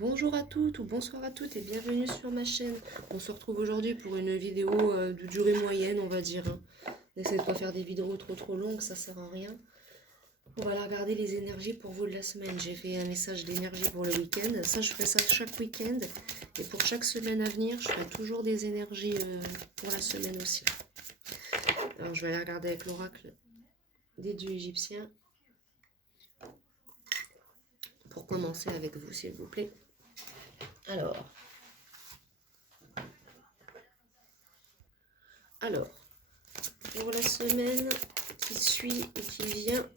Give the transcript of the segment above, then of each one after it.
Bonjour à toutes ou bonsoir à toutes et bienvenue sur ma chaîne. On se retrouve aujourd'hui pour une vidéo de durée moyenne, on va dire, hein. N'essayez de pas faire des vidéos trop longues, ça sert à rien. On va aller regarder les énergies pour vous de la semaine. J'ai fait un message d'énergie pour le week-end. Ça, je ferai ça chaque week-end. Et pour chaque semaine à venir, je ferai toujours des énergies pour la semaine aussi. Alors, je vais aller regarder avec l'oracle des dieux égyptiens. Pour commencer avec vous, s'il vous plaît. Alors, pour la semaine qui suit et qui vient,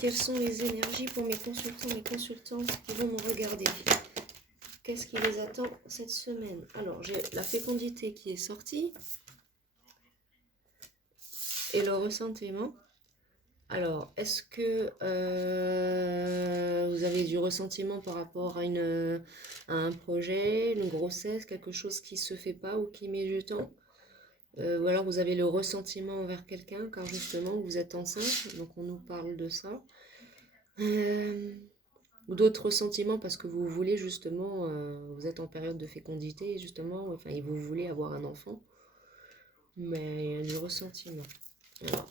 quelles sont les énergies pour mes consultants, mes consultantes qui vont me regarder? Qu'est-ce qui les attend cette semaine? Alors, j'ai la fécondité qui est sortie et le ressentiment. Alors, est-ce que vous avez du ressentiment par rapport à un projet, une grossesse, quelque chose qui ne se fait pas ou qui met du temps? Ou alors vous avez le ressentiment envers quelqu'un car justement vous êtes enceinte, donc on nous parle de ça. Ou d'autres ressentiments parce que vous voulez justement, vous êtes en période de fécondité et justement, enfin, et vous voulez avoir un enfant, mais il y a du ressentiment. Alors,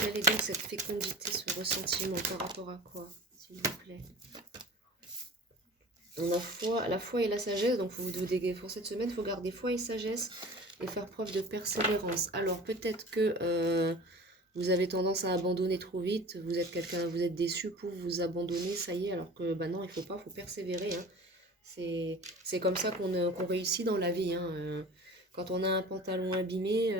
quelle est donc cette fécondité, ce ressentiment par rapport à quoi, s'il vous plaît? On a la foi et la sagesse, donc pour cette semaine, il faut garder foi et sagesse et faire preuve de persévérance. Alors peut-être que vous avez tendance à abandonner trop vite, vous êtes déçu pour vous abandonner, ça y est, alors que bah non, il faut persévérer, hein. C'est comme ça qu'on réussit dans la vie, hein. Quand on a un pantalon abîmé,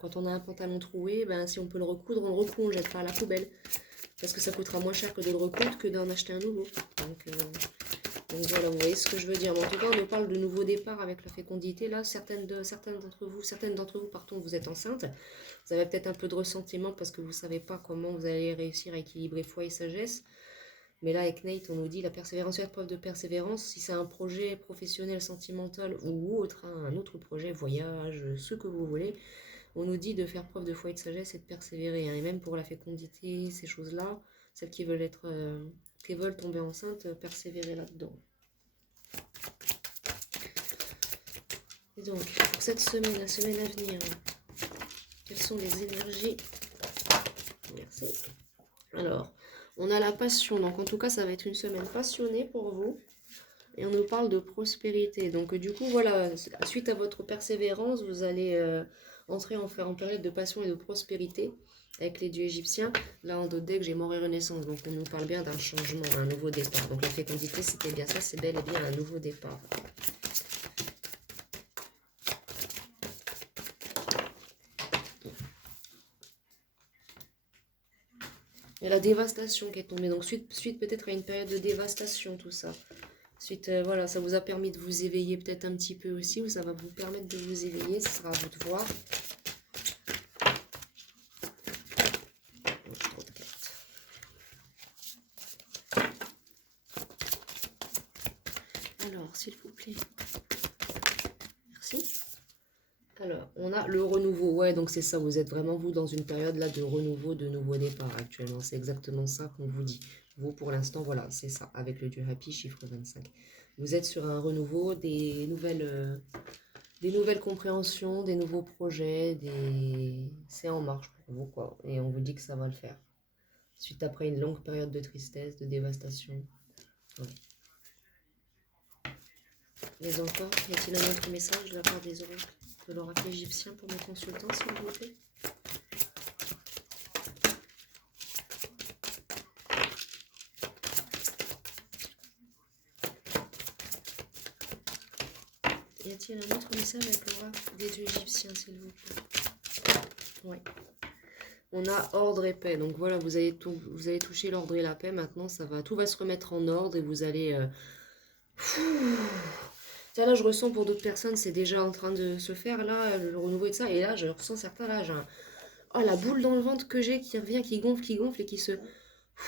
quand on a un pantalon troué, ben, si on peut le recoudre, on le recoud, on ne jette pas à la poubelle. Parce que ça coûtera moins cher que de le recoudre que d'en acheter un nouveau. Donc voilà, vous voyez ce que je veux dire. Mais en tout cas, on nous parle de nouveau départ avec la fécondité. Là, certaines d'entre vous, pardon, vous êtes enceintes. Vous avez peut-être un peu de ressentiment parce que vous ne savez pas comment vous allez réussir à équilibrer foi et sagesse. Mais là, avec Nate, on nous dit la persévérance, faire preuve de persévérance. Si c'est un projet professionnel, sentimental ou autre, hein, un autre projet, voyage, ce que vous voulez, on nous dit de faire preuve de foi et de sagesse et de persévérer, hein. Et même pour la fécondité, ces choses-là, celles qui veulent tomber enceinte, persévérer là-dedans. Et donc, pour cette semaine, la semaine à venir, quelles sont les énergies? Merci. Alors, on a la passion, donc en tout cas, ça va être une semaine passionnée pour vous. Et on nous parle de prospérité. Donc du coup, voilà, suite à votre persévérance, vous allez entrer en période de passion et de prospérité avec les dieux égyptiens. Là, en d'autres decks, j'ai mort et renaissance. Donc on nous parle bien d'un changement, d'un nouveau départ. Donc la fécondité, c'était bien ça, c'est bel et bien un nouveau départ. Il y a la dévastation qui est tombée. Donc suite peut-être à une période de dévastation, tout ça. Ensuite, voilà, ça vous a permis de vous éveiller peut-être un petit peu aussi, ou ça va vous permettre de vous éveiller, ce sera à vous de voir. Alors, s'il vous plaît. Merci. Alors, on a le renouveau. Ouais, donc c'est ça, vous êtes vraiment, vous, dans une période là de renouveau, de nouveau départ actuellement. C'est exactement ça qu'on vous dit. Vous, pour l'instant, voilà, c'est ça, avec le dieu Happy, chiffre 25. Vous êtes sur un renouveau, des nouvelles compréhensions, des nouveaux projets, c'est en marche pour vous, quoi. Et on vous dit que ça va le faire. Suite après une longue période de tristesse, de dévastation. Ouais. Mais encore, y a-t-il un autre message de la part des oracles, de l'oracle égyptien pour mes consultants, s'il vous plaît? Y a-t-il un autre message avec l'oracle des dieux égyptiens, s'il vous plaît? Oui. On a ordre et paix. Donc voilà, vous allez toucher l'ordre et la paix. Maintenant, tout va se remettre en ordre et vous allez... Ça, là, je ressens pour d'autres personnes, c'est déjà en train de se faire, là, le renouveau et de ça. Et là, je ressens certains, là, oh, la boule dans le ventre que j'ai qui revient, qui gonfle et qui se...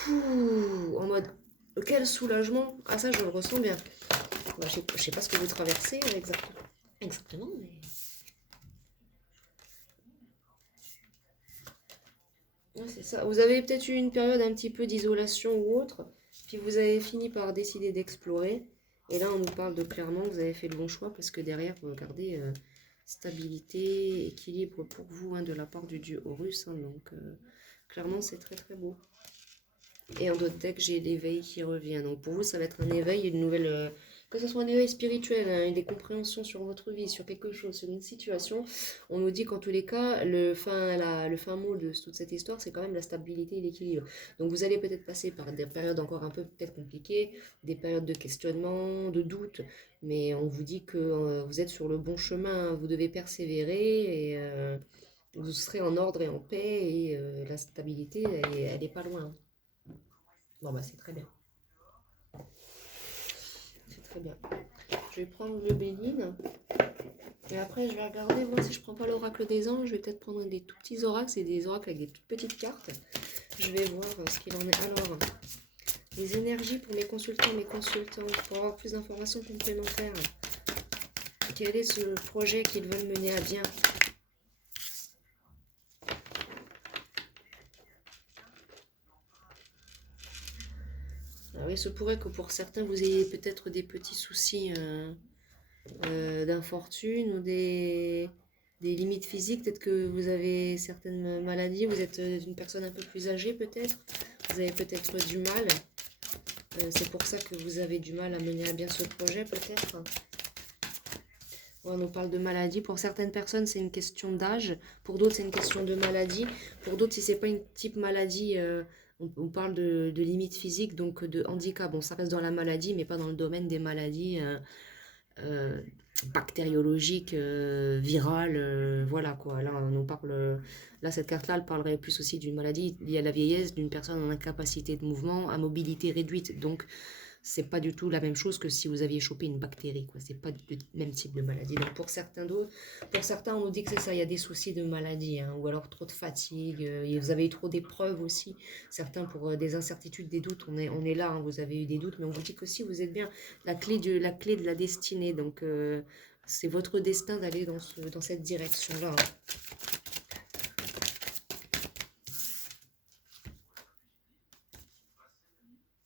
en mode, quel soulagement. Ah, ça, je le ressens bien. Bah, je sais pas ce que vous traversez exactement, mais... Ouais, c'est ça. Vous avez peut-être eu une période un petit peu d'isolation ou autre. Puis vous avez fini par décider d'explorer. Et là, on nous parle de clairement, vous avez fait le bon choix parce que derrière, vous regardez stabilité, équilibre pour vous hein, de la part du dieu Horus. Hein, donc, clairement, c'est très très beau. Et en d'autres decks, j'ai l'éveil qui revient. Donc, pour vous, ça va être un éveil, une nouvelle... que ce soit un éveil spirituel, hein, des compréhensions sur votre vie, sur quelque chose, sur une situation. On nous dit qu'en tous les cas, le fin mot de toute cette histoire, c'est quand même la stabilité et l'équilibre. Donc, vous allez peut-être passer par des périodes encore un peu peut-être compliquées, des périodes de questionnement, de doute. Mais on vous dit que vous êtes sur le bon chemin, vous devez persévérer et vous serez en ordre et en paix. Et la stabilité, elle est pas loin. Bon, bah, c'est très bien. C'est très bien. Je vais prendre le Béline. Et après, je vais regarder, voir si je prends pas l'oracle des anges. Je vais peut-être prendre des tout petits oracles. C'est des oracles avec des toutes petites cartes. Je vais voir ce qu'il en est. Alors, les énergies pour mes consultants, pour avoir plus d'informations complémentaires. Quel est ce projet qu'ils veulent mener à bien? Ah oui, il se pourrait que pour certains, vous ayez peut-être des petits soucis d'infortune ou des limites physiques. Peut-être que vous avez certaines maladies, vous êtes une personne un peu plus âgée peut-être. Vous avez peut-être du mal. C'est pour ça que vous avez du mal à mener à bien ce projet peut-être. On nous parle de maladie. Pour certaines personnes, c'est une question d'âge. Pour d'autres, c'est une question de maladie. Pour d'autres, si c'est pas une type maladie, on parle de limites physiques, donc de handicap. Bon, ça reste dans la maladie, mais pas dans le domaine des maladies euh, bactériologiques, virales. Voilà quoi. Là, on nous parle. Là, cette carte-là, elle parlerait plus aussi d'une maladie liée à la vieillesse, d'une personne en incapacité de mouvement, à mobilité réduite. Donc, c'est pas du tout la même chose que si vous aviez chopé une bactérie, quoi. C'est pas le même type de maladie. Donc pour certains d'autres, pour certains, on nous dit que c'est ça, il y a des soucis de maladie, hein, ou alors trop de fatigue, et vous avez eu trop d'épreuves aussi. Certains pour des incertitudes, des doutes, on est là, hein, vous avez eu des doutes, mais on vous dit que si vous êtes bien la clé de la destinée. Donc c'est votre destin d'aller dans cette direction-là.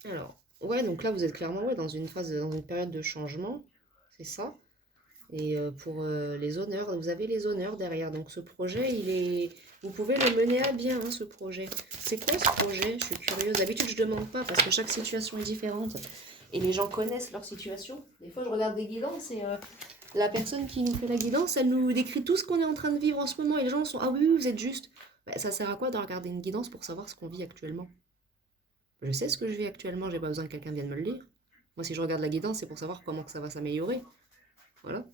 Hein. Alors, ouais, donc là vous êtes clairement ouais, dans une phase, dans une période de changement, c'est ça. Et pour les honneurs, vous avez les honneurs derrière. Donc ce projet, vous pouvez le mener à bien, hein, ce projet. C'est quoi ce projet? Je suis curieuse. D'habitude, je ne demande pas parce que chaque situation est différente. Et les gens connaissent leur situation. Des fois, je regarde des guidances et la personne qui nous fait la guidance, elle nous décrit tout ce qu'on est en train de vivre en ce moment. Et les gens sont, ah oui, oui, vous êtes juste. Bah, ça sert à quoi de regarder une guidance pour savoir ce qu'on vit actuellement? Je sais ce que je vis actuellement, j'ai pas besoin que quelqu'un vienne me le dire. Moi, si je regarde la guidance, c'est pour savoir comment que ça va s'améliorer. Voilà.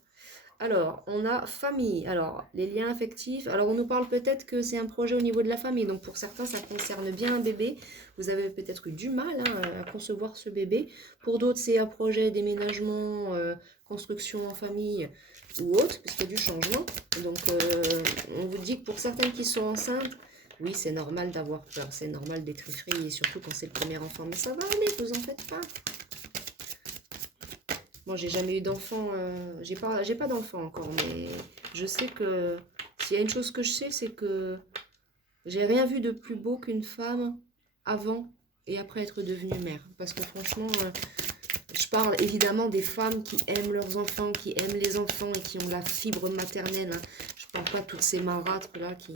Alors, on a famille. Alors, les liens affectifs. Alors, on nous parle peut-être que c'est un projet au niveau de la famille. Donc, pour certains, ça concerne bien un bébé. Vous avez peut-être eu du mal hein, à concevoir ce bébé. Pour d'autres, c'est un projet déménagement, construction en famille ou autre, puisqu'il y a du changement. Donc, on vous dit que pour certaines qui sont enceintes, oui, c'est normal d'avoir peur. C'est normal d'être effrayé, surtout quand c'est le premier enfant. Mais ça va aller, vous en faites pas. Moi, j'ai jamais eu d'enfant, j'ai pas d'enfant encore, mais je sais que s'il y a une chose que je sais, c'est que j'ai rien vu de plus beau qu'une femme avant et après être devenue mère. Parce que franchement, je parle évidemment des femmes qui aiment leurs enfants, qui aiment les enfants et qui ont la fibre maternelle. Hein. Je parle pas de toutes ces marâtres là qui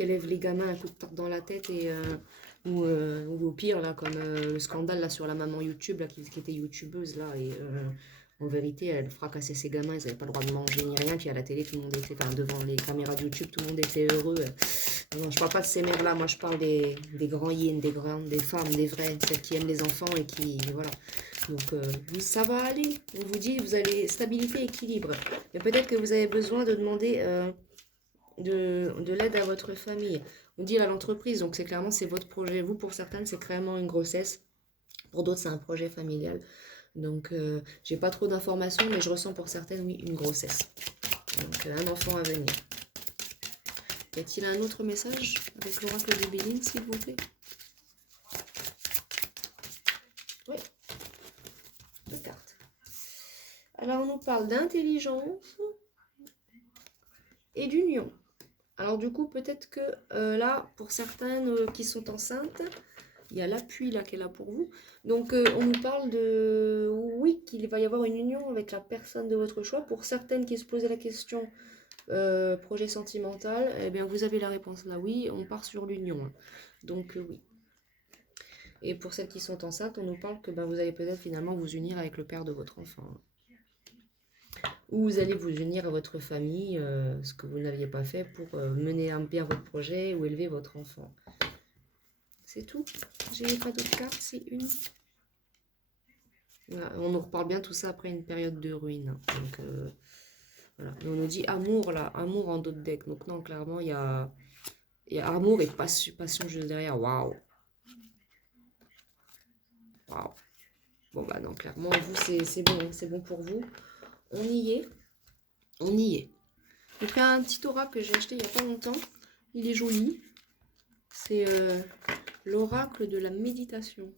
élèvent les gamins un coup de tarte dans la tête et ou au pire là comme le scandale là sur la maman YouTube là qui était youtubeuse là et en vérité elle fracassait ses gamins, ils n'avaient pas le droit de manger ni rien, puis à la télé tout le monde était, enfin devant les caméras de YouTube tout le monde était heureux. Non, je parle pas de ces mères là, moi je parle des grands yens, des grandes, des femmes, des vraies, celles qui aiment les enfants et qui voilà. Donc ça va aller, on vous dit vous allez stabilité, équilibre, mais peut-être que vous avez besoin de demander de l'aide à votre famille. On dit à l'entreprise, donc c'est clairement c'est votre projet. Vous, pour certaines, c'est clairement une grossesse. Pour d'autres, c'est un projet familial. Donc, j'ai pas trop d'informations, mais je ressens pour certaines, oui, une grossesse. Donc, un enfant à venir. Y a-t-il un autre message avec l'oracle de Béline, s'il vous plaît? Oui, deux cartes. Alors, on nous parle d'intelligence et d'union. Alors, du coup, peut-être que là, pour certaines qui sont enceintes, Il y a l'appui là qui est là pour vous. Donc on nous parle de, oui, qu'il va y avoir une union avec la personne de votre choix. Pour certaines qui se posaient la question projet sentimental, eh bien vous avez la réponse là, oui, on part sur l'union, hein. Donc oui. Et pour celles qui sont enceintes, on nous parle que ben, vous allez peut-être finalement vous unir avec le père de votre enfant, hein. Ou vous allez vous unir à votre famille, ce que vous n'aviez pas fait pour mener à bien votre projet ou élever votre enfant. C'est tout. J'ai pas d'autres cartes, c'est une. Voilà, on nous reparle bien tout ça après une période de ruine, hein. Donc voilà. Et on nous dit amour là, amour en d'autres decks. Donc non, clairement, il y a amour et passion juste derrière. Waouh. Waouh. Bon bah non, clairement, vous, c'est bon, hein, c'est bon pour vous. On y est. On y est. J'ai pris un petit oracle que j'ai acheté il n'y a pas longtemps. Il est joli. C'est l'oracle de la méditation.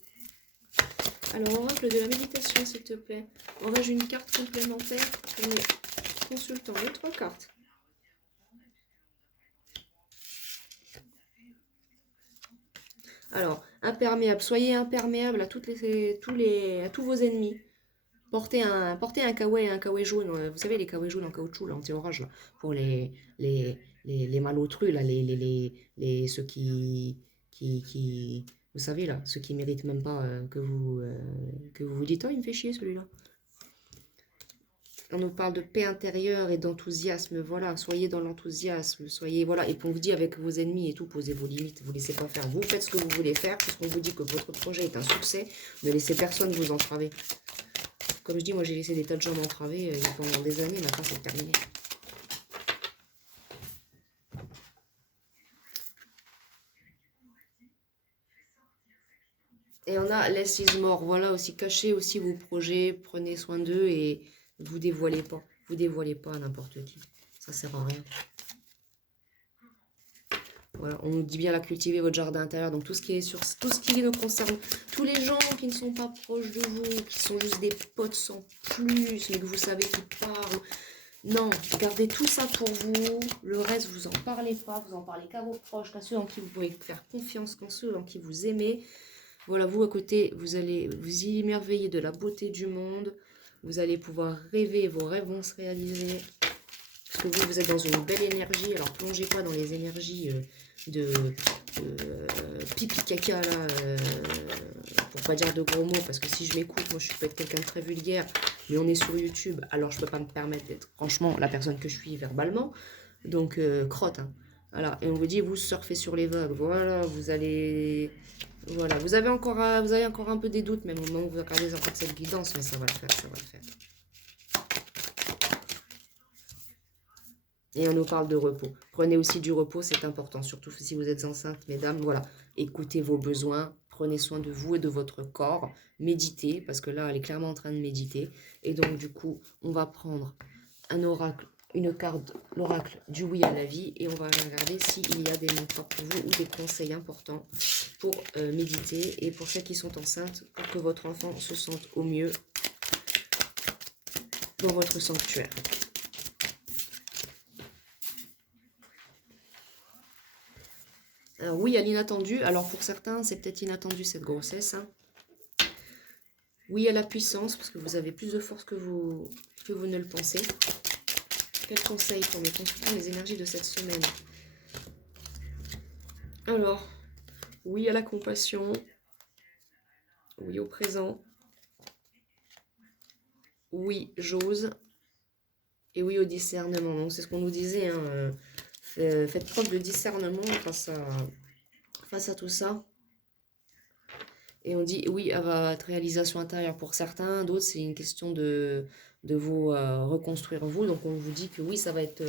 Alors, oracle de la méditation, s'il te plaît. Aurais-je une carte complémentaire pour les consultants? Les 3 cartes. Alors, imperméable. Soyez imperméable à tous vos ennemis. Portez un kawaii et un kawaii jaune. Vous savez, les kawaii jaunes en caoutchouc, là, anti-orage, là, pour les malotrus, là, ceux qui, vous savez, là, ceux qui méritent même pas que vous vous dites, oh, il me fait chier celui-là. On nous parle de paix intérieure et d'enthousiasme, voilà, soyez dans l'enthousiasme, soyez, voilà, et puis on vous dit avec vos ennemis et tout, posez vos limites, vous laissez pas faire, vous faites ce que vous voulez faire, puisqu'on vous dit que votre projet est un succès, ne laissez personne vous entraver. Comme je dis, moi j'ai laissé des tas de gens m'entraver pendant des années, maintenant c'est terminé. Et on a less is more, voilà, aussi cachez aussi vos projets, prenez soin d'eux et vous dévoilez pas. Vous dévoilez pas à n'importe qui, ça sert à rien. Voilà, on nous dit bien là, cultiver votre jardin intérieur, donc tout ce qui nous concerne, tous les gens qui ne sont pas proches de vous, qui sont juste des potes sans plus, mais que vous savez qu'ils parlent. Non, gardez tout ça pour vous, le reste vous en parlez pas, vous en parlez qu'à vos proches, qu'à ceux en qui vous pouvez faire confiance, qu'à ceux en qui vous aimez. Voilà, vous à côté, vous allez vous y émerveiller de la beauté du monde, vous allez pouvoir rêver, vos rêves vont se réaliser. Parce que vous êtes dans une belle énergie, alors plongez pas dans les énergies de pipi caca là, pour pas dire de gros mots, parce que si je m'écoute, moi je peux être quelqu'un de très vulgaire, mais on est sur YouTube, alors je peux pas me permettre d'être franchement la personne que je suis verbalement, donc crotte, hein. Voilà, et on vous dit, vous surfez sur les vagues, voilà, vous allez, voilà, vous avez encore un peu des doutes, même au moment où vous regardez encore cette guidance, mais ça va le faire, ça va le faire. Et on nous parle de repos. Prenez aussi du repos, c'est important, surtout si vous êtes enceinte, mesdames. Voilà, écoutez vos besoins, prenez soin de vous et de votre corps, méditez, parce que là, elle est clairement en train de méditer. Et donc, du coup, on va prendre un oracle, une carte, l'oracle du oui à la vie, et on va regarder s'il y a des mots forts pour vous ou des conseils importants pour méditer. Et pour celles qui sont enceintes, pour que votre enfant se sente au mieux dans votre sanctuaire. Alors oui, à l'inattendu. Alors pour certains, c'est peut-être inattendu cette grossesse, hein. Oui, à la puissance, parce que vous avez plus de force que vous ne le pensez. Quel conseil pour mes consultants, les énergies de cette semaine? Alors, oui à la compassion. Oui au présent. Oui, j'ose. Et oui au discernement. Donc c'est ce qu'on nous disait, hein. Faites preuve de discernement face à tout ça. Et on dit oui à votre réalisation intérieure pour certains, d'autres c'est une question de vous reconstruire vous. Donc on vous dit que oui, ça va être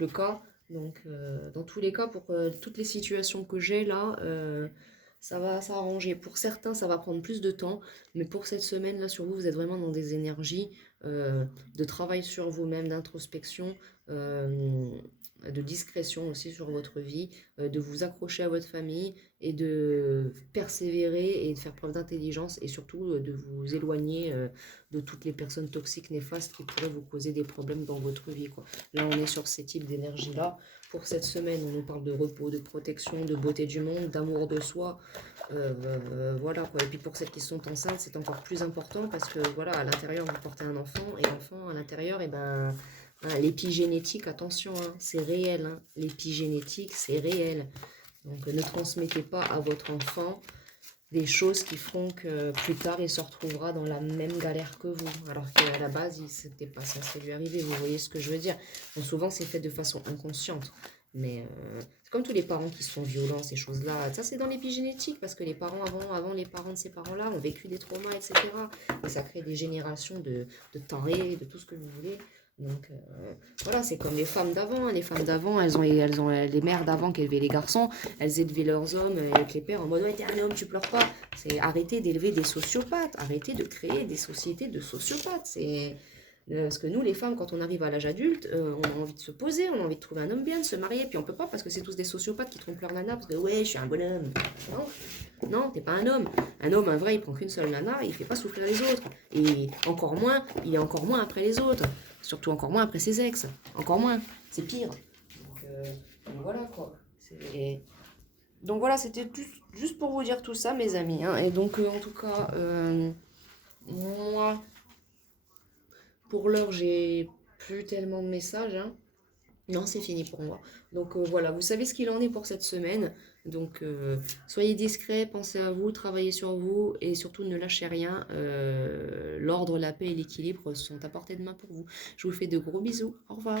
le cas. Donc dans tous les cas, pour toutes les situations que j'ai là, ça va s'arranger. Pour certains, ça va prendre plus de temps, mais pour cette semaine-là, sur vous, vous êtes vraiment dans des énergies de travail sur vous-même, d'introspection, de discrétion aussi sur votre vie, de vous accrocher à votre famille et de persévérer et de faire preuve d'intelligence et surtout de vous éloigner de toutes les personnes toxiques, néfastes qui pourraient vous causer des problèmes dans votre vie, quoi. Là, on est sur ces types d'énergie-là. Pour cette semaine, on nous parle de repos, de protection, de beauté du monde, d'amour de soi. Voilà quoi. Et puis pour celles qui sont enceintes, c'est encore plus important parce que voilà, à l'intérieur, vous portez un enfant et l'enfant à l'intérieur, et ben, hein, l'épigénétique, attention, hein, c'est réel. Hein, l'épigénétique, c'est réel. Donc ne transmettez pas à votre enfant des choses qui feront que plus tard il se retrouvera dans la même galère que vous, alors qu'à la base c'était pas censé lui arriver, vous voyez ce que je veux dire. Bon, souvent c'est fait de façon inconsciente, mais c'est comme tous les parents qui sont violents, ces choses-là, ça c'est dans l'épigénétique, parce que les parents avant les parents de ces parents-là ont vécu des traumas, etc. Et ça crée des générations de tarés, de tout ce que vous voulez. Donc voilà, c'est comme les femmes d'avant. Hein. Les femmes d'avant, elles ont les mères d'avant qui élevaient les garçons, elles élevaient leurs hommes avec les pères en mode ouais, t'es un homme, tu pleures pas. C'est arrêter d'élever des sociopathes, arrêter de créer des sociétés de sociopathes. C'est parce que nous, les femmes, quand on arrive à l'âge adulte, on a envie de se poser, on a envie de trouver un homme bien, de se marier, puis on peut pas parce que c'est tous des sociopathes qui trompent leur nana parce que ouais, je suis un bonhomme. Non, t'es pas un homme. Un homme, un vrai, il prend qu'une seule nana et il fait pas souffrir les autres. Et encore moins, il est encore moins après les autres. Surtout encore moins après ses ex. Encore moins. C'est pire. Donc voilà quoi. Donc voilà, c'était juste pour vous dire tout ça, mes amis. Hein. Et donc, en tout cas, moi, pour l'heure, j'ai plus tellement de messages. Hein. Non, c'est fini pour moi. Donc voilà, vous savez ce qu'il en est pour cette semaine. Donc soyez discrets, pensez à vous, travaillez sur vous et surtout ne lâchez rien. L'ordre, la paix et l'équilibre sont à portée de main pour vous. Je vous fais de gros bisous. Au revoir.